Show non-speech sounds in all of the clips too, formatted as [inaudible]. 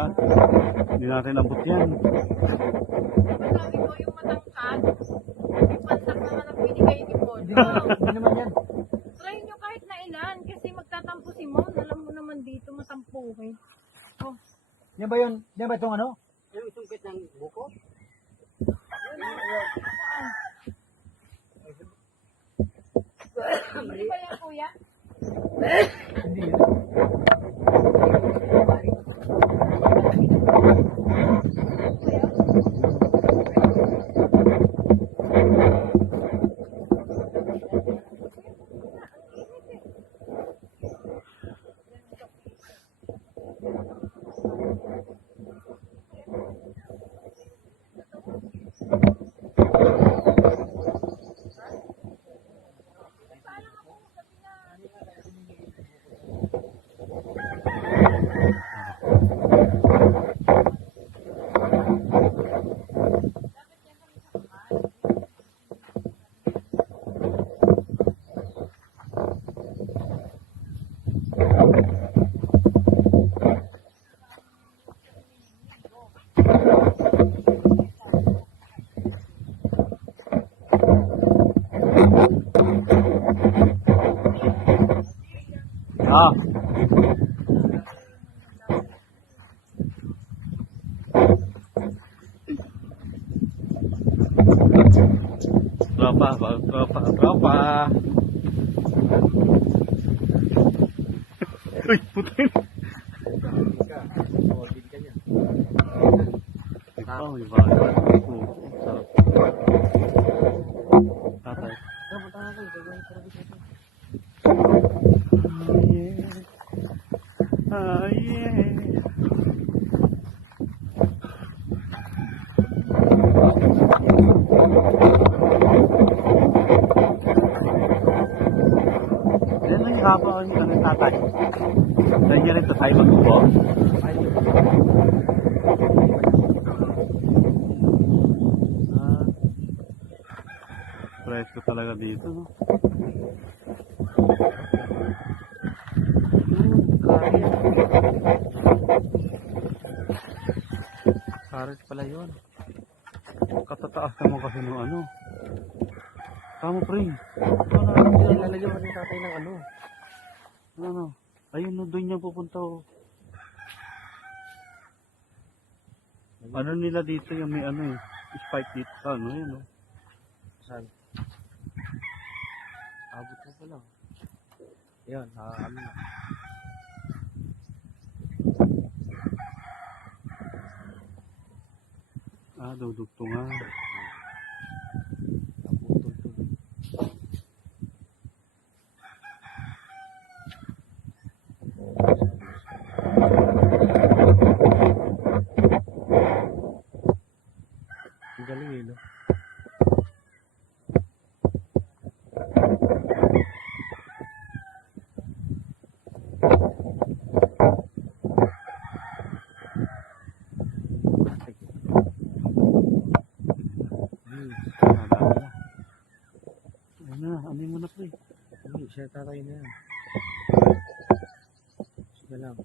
Ah, hindi natin abot yan. Sabi ko yung matangkad, yung pansak naman ang binigay ni Paul. Hindi naman, yan. Try nyo kahit na ilan kasi magtatampo si Mon. Alam mo naman dito matampuhin. Oh, Yan ba yun? Yan ba itong ano? Yung sungkit ng buko? hindi ba yan kuya? Hindi yun. [laughs] Ah. Yan ang haba ang ano tatay. Nandiyan rin sa tayo magbubo. Ah. Presko talaga dito, no? Karet pala yun. Katataas naman kasi ng ano. Tama pre. Ano na Nilalagyan mo ni tatay ng ano? Ano? Ayun no, doon niya pupunta oh. Ano nila dito yung may ano eh. Spike dito sa ano yun oh. Saan? Abot na pala. Yan, nakakano na. Ah, dudugtungan. Naputol to. Ang galing eh, no? Hmm. Nalala na. Ayun na, ano mo na pre. Hindi, siya tatay na yan. Sige lang.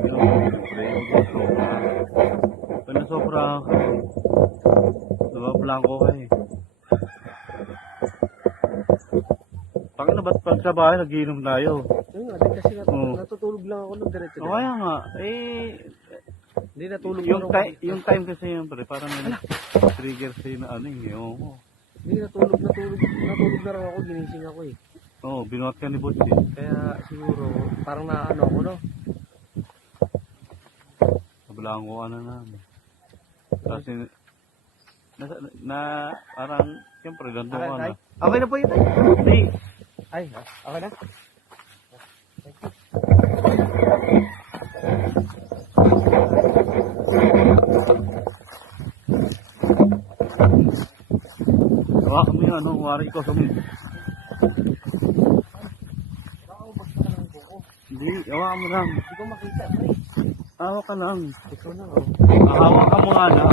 Naman. Pala sobra ka. Diba, blanco ka eh. Pakit na ba't pag sa bahay, nagiinom tayo? Di kasi nat- Oo. Natutulog lang ako ng diretso. O kaya nga, eh, Hindi natulog yung, na time, yung time kasi yun, pre, parang may trigger sa'yo na ano eh, oo. ko. Hindi natulog, natulog, natulog na raw ako, ginising ako eh. Oo, binuhat ka ni Butch eh. Kaya siguro, parang naano ako no. Blanco ka na namin. Kasi, na, na, parang, siyempre, ganda ka na. Okay na po yun tay. Hindi, Ay, ah, okay na? Hawakan mo yung ano, wari ko mga. Hindi, hawakan mo lang. Hindi ko makita. Hawak ka lang. Ikaw na, oh. Hawak ka mo nga na.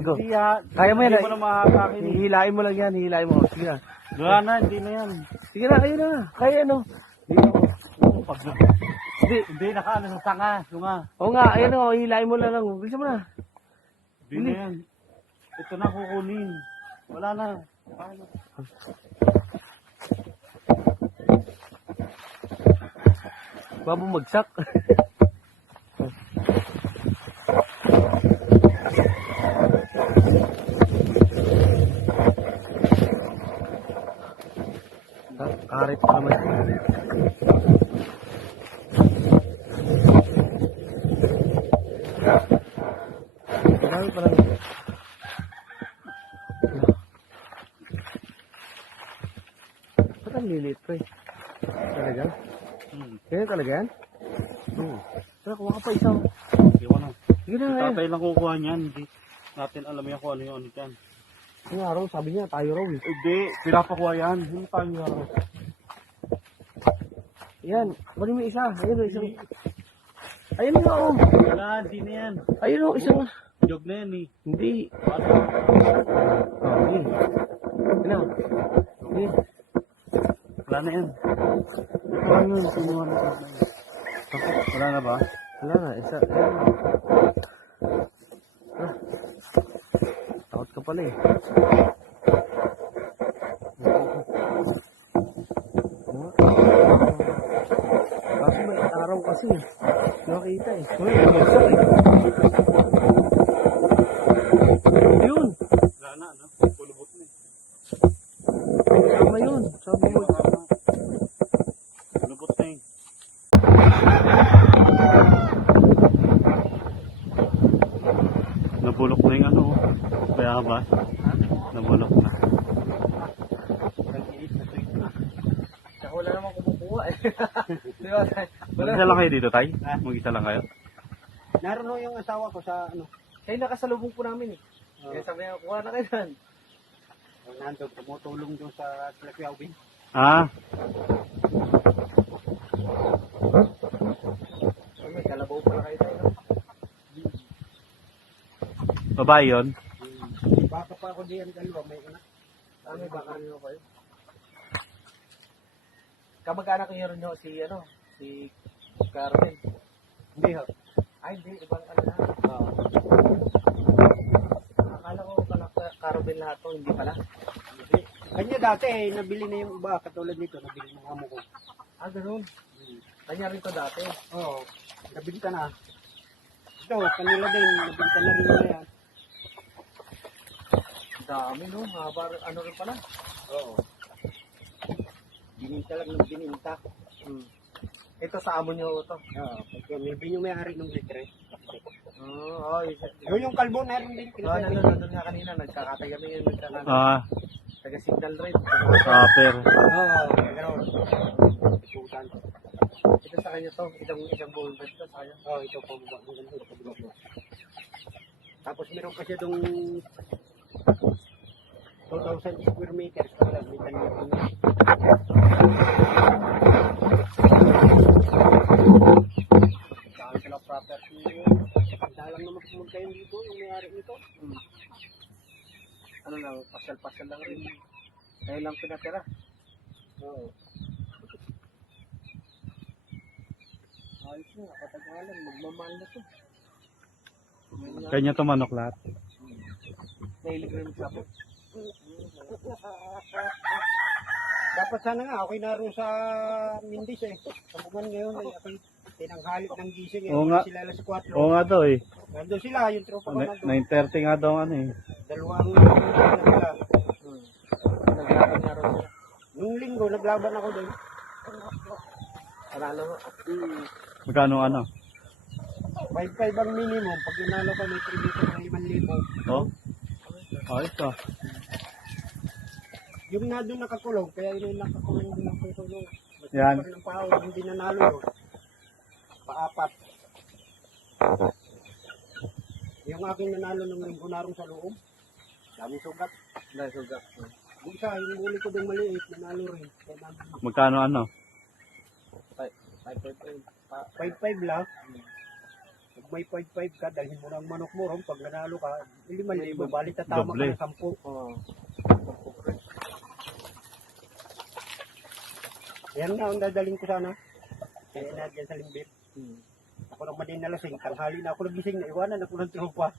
Hindi ha. Kaya mo yan, Hindi ah. mo na makakakin. Hihilain mo lang yan, hihilain mo. Sige na. Wala na, hindi na yan. Sige na, ayun na. Kaya ano. Hindi ako. Pag Hindi. Hindi, nakaano sa tanga. Tunga. Oo nga, ayun na. Hihilain mo lang lang. Bilisan mo na. Hindi na yan. Ito na kukunin. Wala na. Paano? Babumagsak. Karit pa naman. Marami pa lang. Ba't ang lilit pre? Talaga? Hmm. Ganyan talaga yan? Oo. Tara, kuha ka pa isang. Hindi ko na. Sige na, Si ayun. tatay lang kukuha niyan. Hindi natin alam yan kung ano yung ano yan. Yung araw, sabi niya, tayo raw eh. Hindi, pinapakuha yan. Hindi tayo nga. Yan, bali mo isa. Ayun, oh, isang. Ayun nga, oh. Wala, hindi na yan. Ayun, oh, isang. Jog na yan eh. Hindi. Oh, sige. Ano? Sige. Wala na yan. Paano yun? Kinuha na yan. Wala na ba? Wala na, isa. Ah. Takot ka pala eh. Kaso may araw kasi. Nakita eh. Uy, bumagsak eh. Yun. Wala na, ano? Kulubot na eh. Sama yun. Sabi mo. Kulubot na eh. Nabulok na yung ano. Kaya ba? Nabulok na. Saka wala namang kumukuha eh. Di ba? Mag-isa lang kayo dito, Tay? Mag-isa lang kayo? Naroon ho yung asawa ko sa ano. Kaya nakasalubong po namin eh. Kaya sabi niya, kuha na kayo dyan. Nandun, tumutulong doon sa Tlapyaubin. Ah, Ay, may kalabaw pala kayo tayo. babae yun. Baka pa ako diyan dalawa, may anak. Ah, may baka nyo kayo. Kamag-anak niyo rin nyo si, ano, si Carmen. Hindi ho. Ay, hindi. Ibang ano na. Oo. Akala ko kanak Carmen lahat to, hindi pala. Hindi. Kanya dati eh, nabili na yung iba, katulad nito, nabili ng amo ko. Ah, ganun. Kanya rin to dati. Oo, nabili ka na. Ito, kanila din, nabili ka na rin nila yan. Dami no, haba ano rin pala. Oo. Bininta lang ng bininta. Hmm. Ito sa amo nyo to. Oo, pagka maybe yung may-ari ng litre. Oo, oh, isa. Yung yung kalbo na rin din. Oh, nandun, nandun nga kanina, nagkakatay kami ngayon, nagkakatay. Ah, Taga-signal rin. rapper. Oo, gano'n. Isutan. Ito sa kanya to, isang isang buong bed to sa kanya. Oo, ito po, ang ganda ito po. Tapos meron pa siya dong 2,000 square meters pala, may kanina pa na. Saan sila. Ano lang, rin. Kaya lang pinatira. Oo. Ayos na, katagalan, magmamahal na to. Kanya to manok lahat. Nahilig rin sa ako. Dapat sana nga, ako'y naroon sa Mindis eh. Sa buwan ngayon ay ako'y tinanghalit ng gising eh. Oo nga. Sila alas 4. Oo nga to eh. Nandun sila, yung tropa ko nandun. 9.30 nga daw ano eh. Dalawang nandun sila. Hmm. Naglaban nga rin siya. Nung linggo, naglaban ako doon. Panalo mo. Hmm. Magkano ano? 5-5 ang minimum. Pag nanalo ka, may tribute ng 5,000. Oh? Ayos ah. Yung na doon nakakulong, kaya yun yung nakakulong doon ang tutulong. Yan. Ng pao, hindi nanalo yun. Paapat. Yung aking nanalo ng linggo narong sa loob. Daming sugat. Dahil sugat. Yung isa, yung huli ko din maliit, nanalo rin. Magkano ano? 5.5. 5-5 lang. may 5-5 ka, dalhin mo ng manok mo ron, pag nanalo ka, 5,000, balik tatama Doble. ka ng 10. Oo. Yan nga ang dadaling ko sana. Kaya na dyan sa limbit. Hmm. Ako naman din nalasing, tanghali na ako nagising, naiwanan ako ng tropa.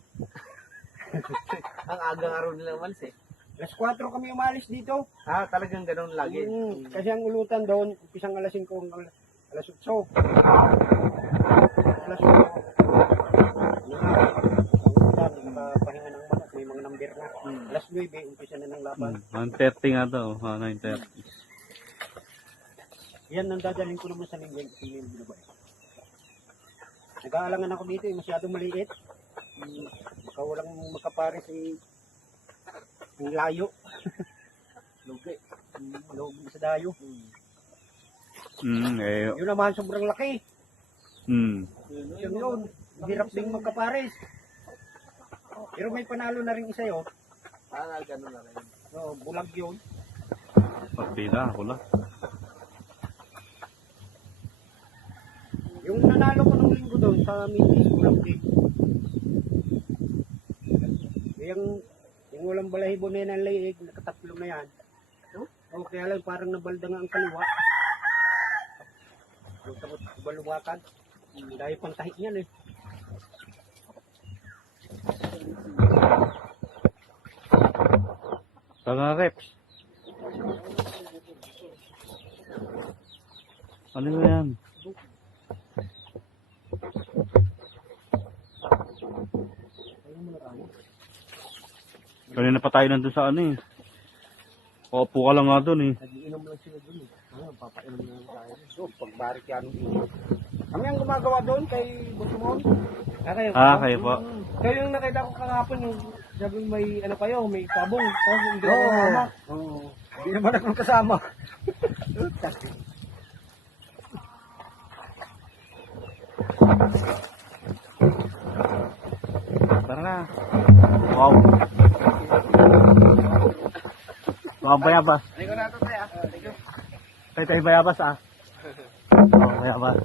Ang aga nga rin nila umalis eh. Alas 4 kami umalis dito. Ah, talagang ganun lagi. Mm, kasi ang ulutan doon, umpisang alas 5 hanggang alas 8. Alas 8. Pahinga ng manok, may mga number na. Hmm. Alas 9, umpisa na ng laban. Hmm. 130 nga to. Ah, 930. Yan ang dadaling ko naman sa linggo. Yung binabay. Nag-aalangan ako dito, eh, masyadong maliit. Hmm, Baka walang makapares eh. Ang layo. [laughs] Lugi. Hmm, Loob sa dayo. Hmm. Hmm, eh. Yun naman, sobrang laki. Hmm. Yun, Yun. Hirap ding magkapares. Pero may panalo na rin isa yun. Ah, ganun na rin. No, bulag yun. Partida, wala. Yung nanalo ko nung linggo doon sa mini, bulag din. Yung, yung walang balahibo na yan ang liig, nakatatlo na yan. O kaya lang parang nabalda nga ang kaliwa. Tapos baluwakan. Dahil pang tahi niyan eh. Tanga reps. Ano yan? Kanina pa tayo nandun sa ano eh. Opo ka lang nga dun eh. Nag-iinom lang sila dun eh. Ano, papainom lang tayo. So, pagbarik yan. Kami ang gumagawa doon kay Busumon. Ah, kayo Ah, kayo po. Kayo yung nakita ko kahapon yung sabi may ano kayo, may sabong. Tapos hindi ko Oo. kasama. Oo. Hindi naman ako kasama. Tara na. Wow. Wow, bayabas. Ko na ito tayo. You. Tayo tayo bayabas ah. Oh, bayabas.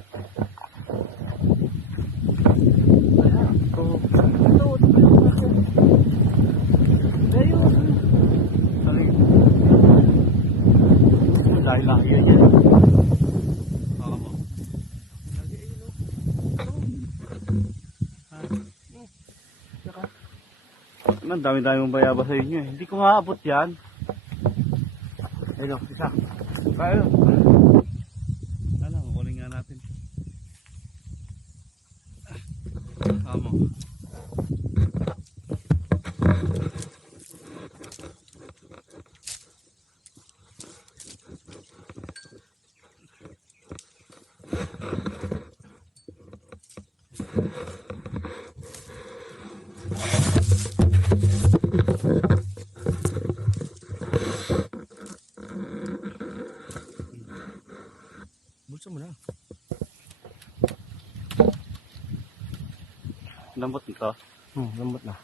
Dahil lang yan yan. Oo mo. Ang dami-dami mong bayabas sa inyo eh. Hindi ko nga abot yan. Ayun, isa. Kaya. Ano, Nito. Hmm, lambot na.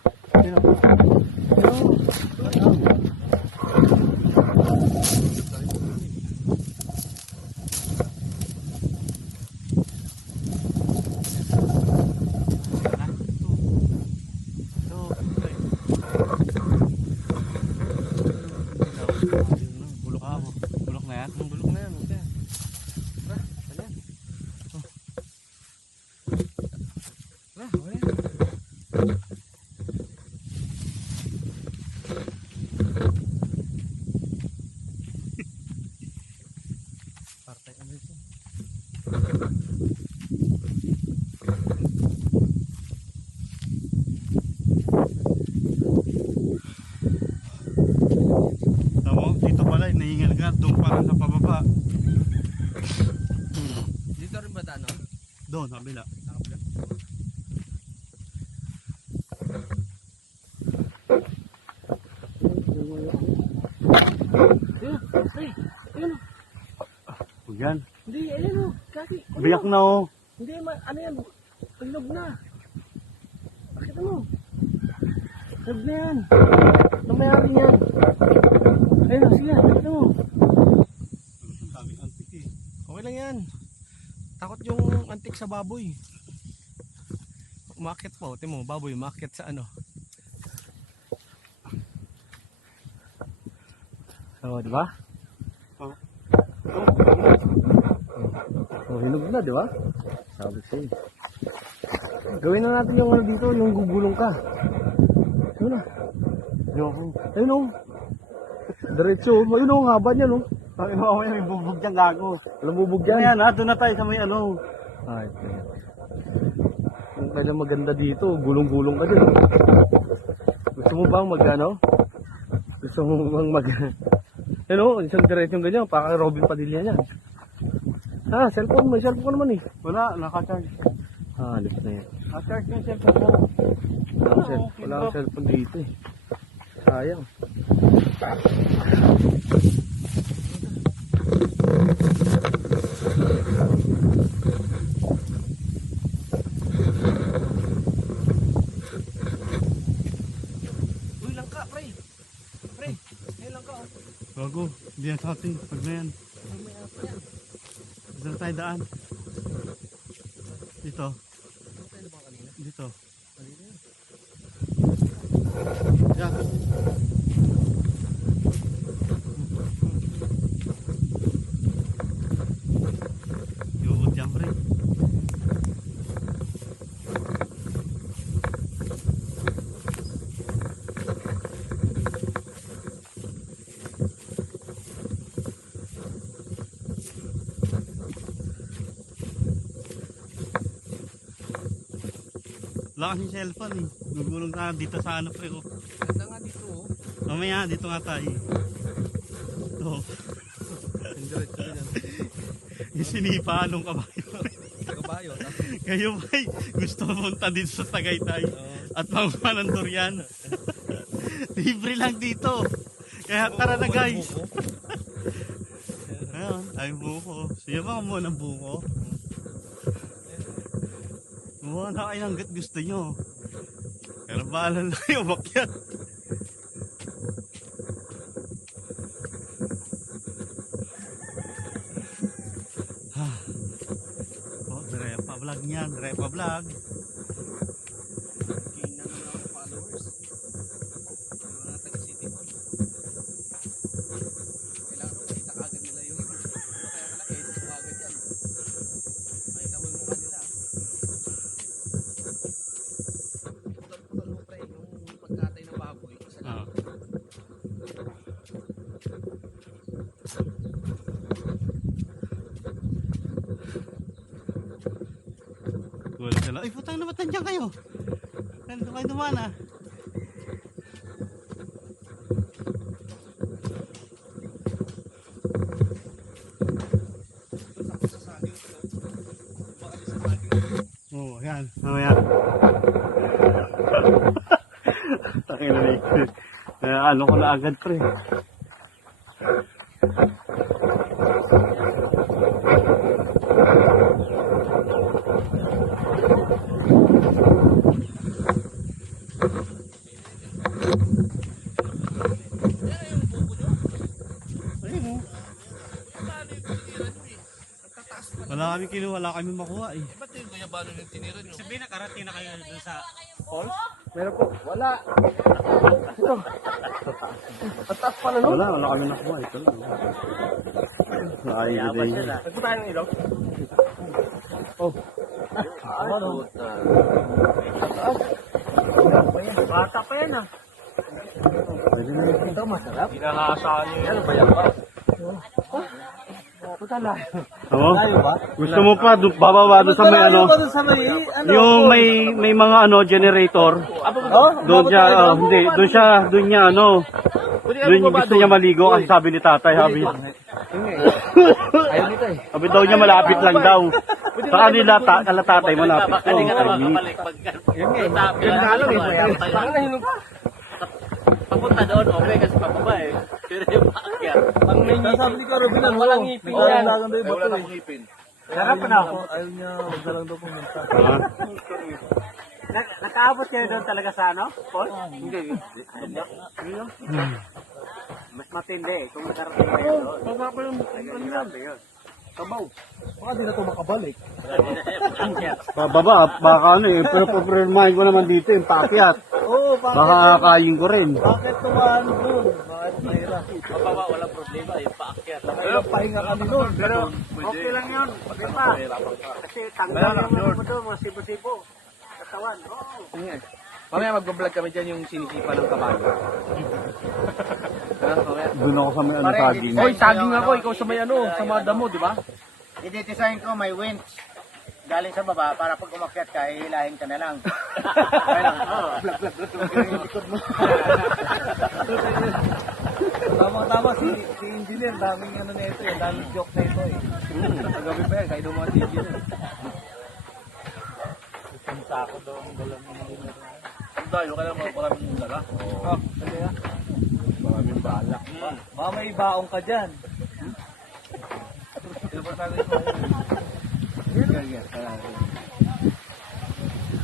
Bulok ako. Bulok na yan? Bulok na yan. Okay. Tara, ano yan? Oh. Tara, okay na. Partay ano ito? Tama, dito pala, nahingal ka. Doon pa sa pababa. Dito rin ba ano? Doon, kabila. Huwag yan. Hindi, ayun o. Kasi, Biyak na oh. Hindi, ma, ano yan? Tulog na. Bakit ano? Tulog na yan. Namayari yan. Ayun, o, sige, bakit mo? Ang daming antik eh. Okay lang yan. Yung antik sa baboy. umakit po. Timo, baboy, umakit sa ano. Oo, di ba? Oh. Oh, hinog na, di ba? Sabi ko eh. Gawin na natin yung ano dito, yung gugulong ka. Ayun na. Ayoko. Ayun o. Diretso. Ayun o, ang haba niya no. Sabi mo ako yung bubog dyan gago. Lumubog Yan, yan. yan ha, doon na tayo sa may ano. Ay, kaya. Kung kailan maganda dito, gulong-gulong ka dun. Gusto mo bang mag ano? Gusto mo bang mag... [laughs] Ano, isang diretsong ganyan, parang Robin Padilla yan. Ah, cellphone, may cellphone ka naman eh. Wala, nakacharge. Ah, alis na yan. Nakacharge na yung cellphone mo. Wala akong, cell, wala akong cellphone dito eh. Sayang. Uy, langka, pre. Oh. Gago, hindi yan sa atin. Pag na yan. Dito tayo daan. Dito. Dito. Yan. Yuot yan, pre. Wala kasing cellphone eh. Gugulong ka dito sa ano pre ko. Ganda nga dito oh. Mamaya, dito nga tayo. Ito. Yung diretso ganyan. Yung sinipalong kabayo. Kabayo. Kayo ba gusto punta dito sa Tagaytay at panguha ng durian? [laughs] Libre lang dito. Kaya tara na guys. [laughs] Ayun, ay buko. Sige ba kumuha ng buko? Kumuha na kayo hanggat gusto nyo. Pero bahala na kayo makyat. Oh, Drepa vlog niyan, Drepa vlog. Kina na ako followers. Yung mga taga City Hall. Kailangan ko makita kagad nila yung ano, kaya pala edit ko agad yan. Makita mo yung mukha nila. Putol-putol mo pre, yung pagkatay ng baboy. Isa lang. Ah. Wala sila. Ay, putang na ba't nandiyan kayo? Nandito kayo dumaan ah. Oo, oh, yan. Mamaya. [laughs] Tangin na eh. Eh, ano ko na agad pre. Wala kami kinuha, wala kami makuha eh. Ba't yung guyabano yung tinira nyo? Sabihin nakarating na kayo dun sa Meron po. Wala. Ito. Atas pala no? Wala, wala kami nakuha. Ito lang. Ay, day. Nagpo tayo ng ilog? Oh. Ano? Bata pa yan ah. Pwede na. Ito masarap. Pinangasahan nyo yan. Ano ba yan layo. Oo? Layo ba? Gusto mo pa, du- bababa doon sa may ano, ba doon sa may, ano? yung may may mga ano generator. Oh? Doon siya, oh, hindi, doon siya, doon niya ano, doon gusto niya maligo kasi sabi ni tatay, sabi, Ayaw nito eh. sabi daw niya malapit lang daw. Sa kanila, ta, kala tatay malapit. Ay, Yun nga eh. Yun nga lang eh. Nahinog pa? Papunta doon, okay, kasi pababa eh. Pang may ngipin. Ko, Robin, walang ngipin yan. Wala lang daw yung bato eh. Sarap na ako. Ayaw niya, wag na lang daw pumunta. Ah, Nakaabot kayo doon talaga sa ano, Paul? Hindi. Mas matindi eh, kung nakarating kayo doon. Baba ko yung Grabe yun. Sabaw. Baka di na ito makabalik. Pababa, baka ano eh, pero papirmahin ko naman dito yung paakyat. Oo, bakit? Baka kakain ko rin. Bakit tumaan doon? Bakit mahirap? Mababa, walang problema. Yung paakyat. Mahirap pahinga kami doon. Pero, Okay lang yun. Di ba? Kasi tanggal yung ano mo doon, mga sibo-sibo. Katawan. Oo. mamaya mag-vlog kami dyan yung sinisipa ng kabayo. [laughs] Doon ako sa may ano Pare, hindi Hoy, saging ako, ikaw sa may ano, sa mga damo, di ba? I-design ko may winch galing sa baba para pag umakyat ka, hihilahin ka na lang. Lang, oh. Yung likod mo. Tama-tama, si, si engineer, daming ano na ito, eh, daming joke na ito eh. Kagabi pa yan, kahit ng mga engineer. Isang sako daw ang dala ng engineer. Ang dayo, kaya mga maraming dala. Oo. Oh, dali ah. Maraming balak. Baka may baong ka dyan.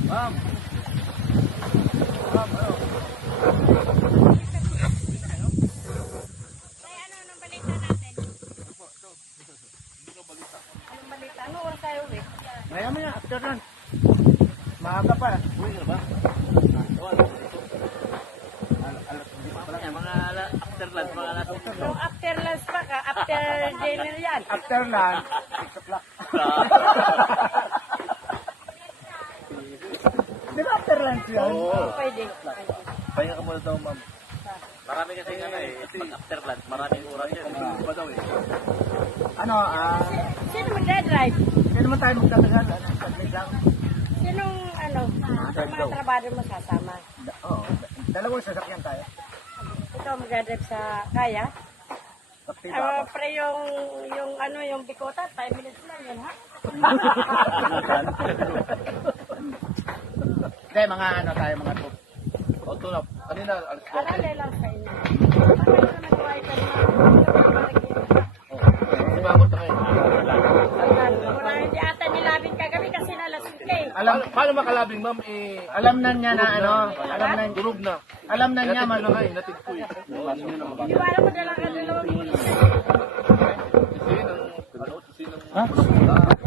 Ma'am. Ma'am, ano? Anong balita? Ano oras tayo ulit? Maya maya, after nun. Maaga pa. Uy, ano ba? Yan, mga ala- after lunch, mga alas So after lunch pa ka, after dinner yan. [laughs] After lunch, 6 o'clock. [laughs] Di ba after lunch yun? Pwede. Pahinga ka muna daw, ma'am. Marami kasi ano eh, pag after lunch, maraming oras yan. Ba daw eh? Ano, ah, Sino magdadrive? hindi naman tayo magtatagal. Ano, saglit lang. Sinong ano, ang mga trabaho mo sasama? Oo, da- dalawang sasakyan tayo. Ikaw magdadrive sa kaya? Ah, pre yung, yung ano, yung bikota, 5 minutes lang yun, ha? [laughs] Hindi, mga ano tayo, mga two. O, tulap. Kanina, alas ko. Alala lang sa inyo. Bakit na nagawa ka naman? Di ba ako tayo? Wala, hindi ata nilabing kagabi kasi nalasing ka eh. Alam, Paano, makalabing, ma'am? Eh, alam na niya na ano, alam na, durog na. alam na niya, Natid ko man, na nga eh, natid